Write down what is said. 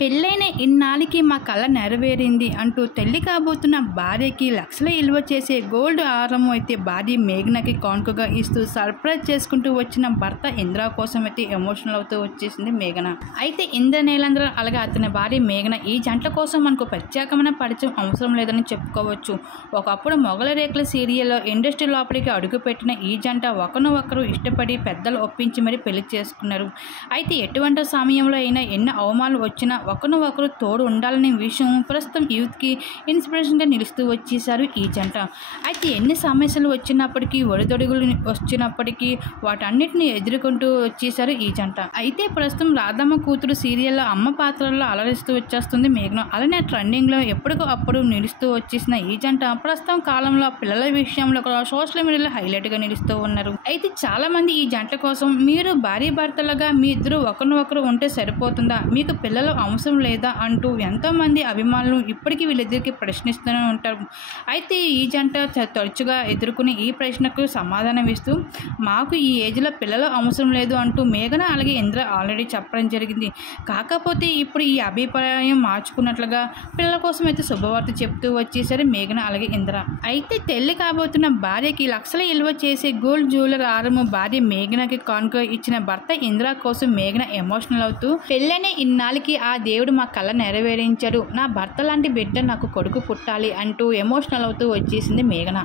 పెళ్ళైన ఇన్నాళ్ళకి మా కళ నెరవేరింది అంటూ తల్లి కాబోతున్న భార్యకి లక్షల విలువ చేసే గోల్డ్ హారం అయితే భార్య మేఘనకి కానుకగా ఇస్తూ సర్ప్రైజ్ చేసుకుంటూ వచ్చిన భర్త ఇంద్ర కోసం అయితే ఎమోషనల్ అవుతూ వచ్చేసింది మేఘన. అయితే ఇంద్ర నీలంద్ర అలాగే అతని భార్య మేఘన ఈ జంట కోసం మనకు ప్రత్యేకమైన పరిచయం అవసరం లేదని చెప్పుకోవచ్చు. ఒకప్పుడు మొగల రేకుల సీరియల్లో ఇండస్ట్రీ లోపలికి అడుగుపెట్టిన ఈ జంట ఒకరినొకరు ఇష్టపడి పెద్దలు ఒప్పించి మరి పెళ్లి చేసుకున్నారు. అయితే ఎటువంటి సమయంలో అయినా ఎన్ని అవమానాలు వచ్చినా ఒకరినొకరు తోడు ఉండాలనే విషయం ప్రస్తుతం యూత్కి ఇన్స్పిరేషన్గా నిలుస్తూ వచ్చేసారు ఈ జంట. అయితే ఎన్ని సమస్యలు వచ్చినప్పటికీ ఒడిదొడుగులు వచ్చినప్పటికీ వాటన్నిటిని ఎదుర్కొంటూ వచ్చేసారు ఈ జంట. అయితే ప్రస్తుతం రాధమ్మ కూతురు సీరియల్లో అమ్మ పాత్రల్లో అలరిస్తూ వచ్చేస్తుంది మేఘన. అలానే ట్రెండింగ్లో ఎప్పటికో అప్పుడు నిలుస్తూ వచ్చేసిన ఈ జంట ప్రస్తుతం కాలంలో పిల్లల విషయంలో కూడా సోషల్ మీడియాలో హైలైట్గా నిలుస్తూ ఉన్నారు. అయితే చాలామంది ఈ జంట కోసం మీరు భార్య భర్తలుగా మీ ఇద్దరు ఒకరినొకరు ఉంటే సరిపోతుందా, మీకు పిల్లలు అవసరం లేదా అంటూ ఎంతోమంది అభిమానులు ఇప్పటికీ వీళ్ళిద్దరికి ప్రశ్నిస్తూనే ఉంటారు. అయితే ఈ జంట తరచుగా ఎదుర్కొనే ఈ ప్రశ్నకు సమాధానం ఇస్తూ మాకు ఈ ఏజ్లో పిల్లలు అవసరం లేదు అంటూ మేఘన అలాగే ఇంద్ర ఆల్రెడీ చెప్పడం జరిగింది. కాకపోతే ఇప్పుడు ఈ అభిప్రాయం మార్చుకున్నట్లుగా పిల్లల కోసం అయితే శుభవార్త చెప్తూ వచ్చేసారు మేఘన అలాగే ఇంద్ర. అయితే తల్లి కాబోతున్న భార్యకి లక్షల విలువ చేసే గోల్డ్ జ్యువెలర్ హారము భార్య మేఘనకి కానుక ఇచ్చిన భర్త ఇంద్ర కోసం మేఘన ఎమోషనల్ అవుతూ పెళ్ళనే ఇన్నాళ్ళకి ఆ దేవుడు మా కళ నెరవేరించాడు, నా భర్త లాంటి బిడ్డ నాకు కొడుకు పుట్టాలి అంటూ ఎమోషనల్ అవుతూ వచ్చేసింది మేఘన.